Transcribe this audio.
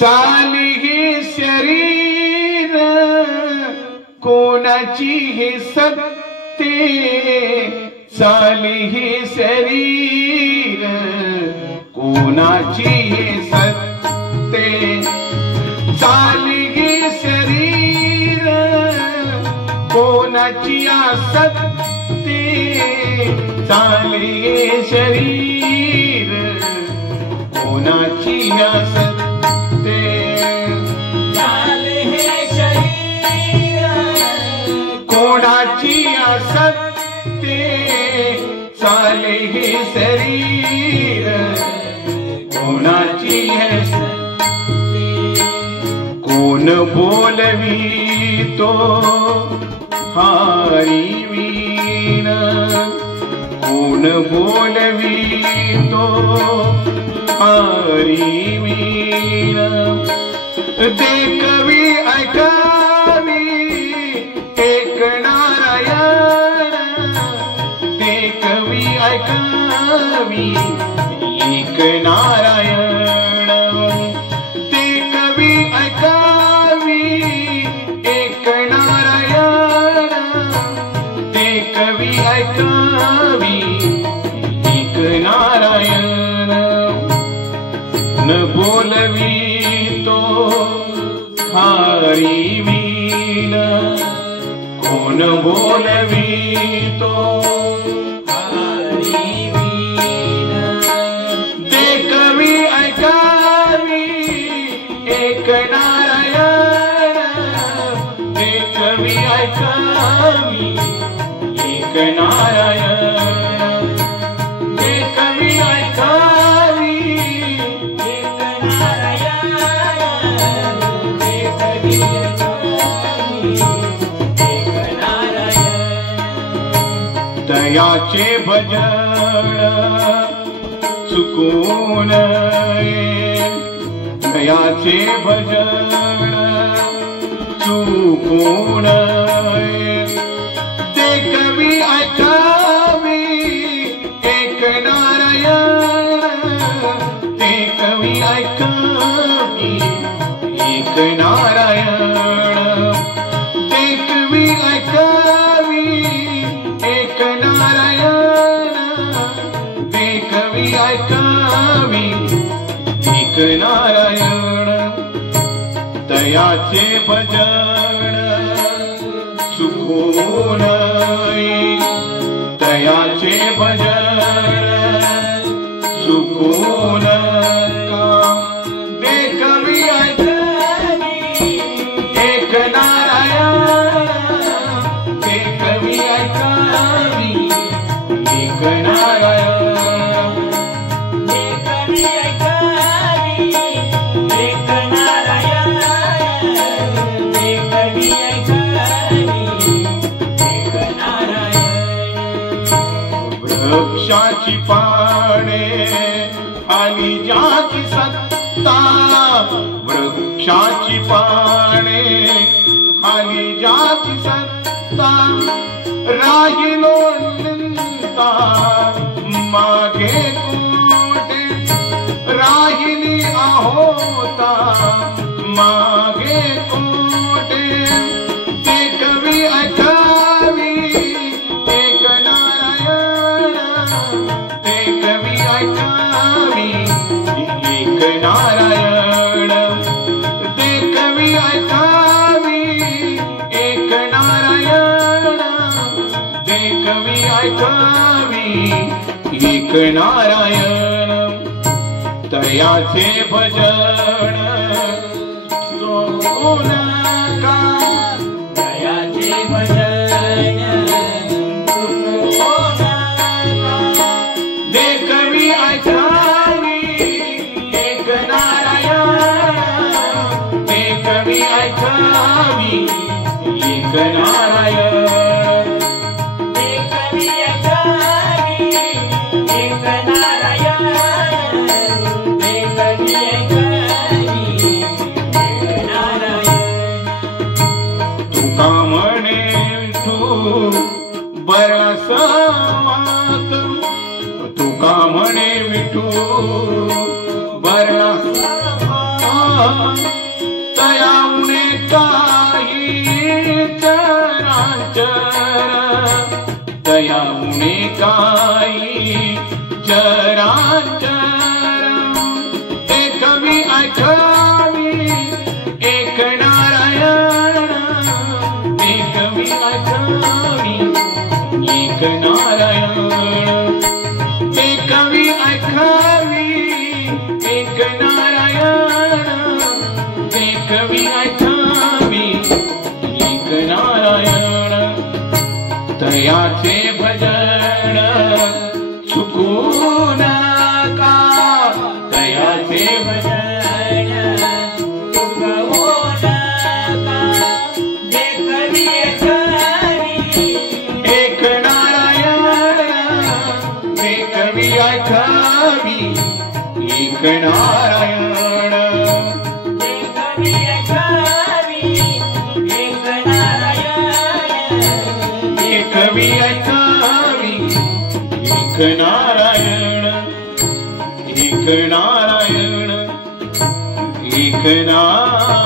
साली हे शरीर कोणाची हे सत्ते, साली हे शरीर कोणाची हे सत्ते, साली हे शरीर कोणाची असत्ते, साली हे शरीर कोणाची असत्ते, साली हे शरीर कोणाची असत्ते, साली हे शरीर कोणाची असत्ते, कोण बोलवितो हरिवीण, कोण बोलवितो हरिवीण, देखवी ऐकावी एक नारायण, देखवी ऐकावी एक नारायण, देखवी ऐकावी एक नारायण, देखवी ऐकावी एक नारायण, न बोलवितो हरिवीण, कोण बोलवितो हरिवीण, देखवी ऐकावी एक नारायण, देखवी ऐकावी एक नारायण, देखवी ऐकावी एक नारायण, देखवी ऐकावी एक नारायण, दयाचे भजन चुकून ये, दयाचे भजन चुकून ये, देखवी ऐकावी एक नारायण, देखवी ऐकावी एक नारायण, देखवी ऐकावी एक नारायण, देखवी ऐकावी एक नारायण, दयाचे भजन चुकून ये, दयाचे भजन चुकून का, देखवी ऐकावी एक नारायण, देखवी ऐकावी एक नारायण, देखवी ऐकावी एक नारायण, देखवी ऐकावी एक नारायण, वृक्षाची पाने खाली ज्याची सत्ता, वृक्षाची पाने खाली ज्याची सत्ता, राहिलो निंता मागे कोटे, राहिली आहोता मागे कोटे, देखवी ऐकावी एक नारायण, देखवी ऐकावी एक नारायण, देखवी ऐकावी एक नारायण, देखवी ऐकावी एक नारायण, दयाचे भजन सोडू नका, दयाचे भजन सोडू नका, देखवी ऐकावी एक नारायण, देखवी ऐकावी एक नारायण, देखवी ऐकावी एक नारायण, देखवी ऐकावी एक नारायण, तुका म्हणे विठू बरासा म्हणे विठू बरा तया उणे काही चराचर तया उणे काही चराचर एक मी ऐकावी एक नारायण एक मी ऐकावी एक नारायण एक मी ऐकावी एक नारायण एक मी ऐकावी एक नारायण तयाचे भजन चुकू नका तयाचे भजन चुकवू नका देखवी ऐकावी एक नारायण देखवी ऐकावी एक नारायण देखवी ऐकावी एक नारायण देखवी ऐकावी एक नारायण एक नारायण एक नारायण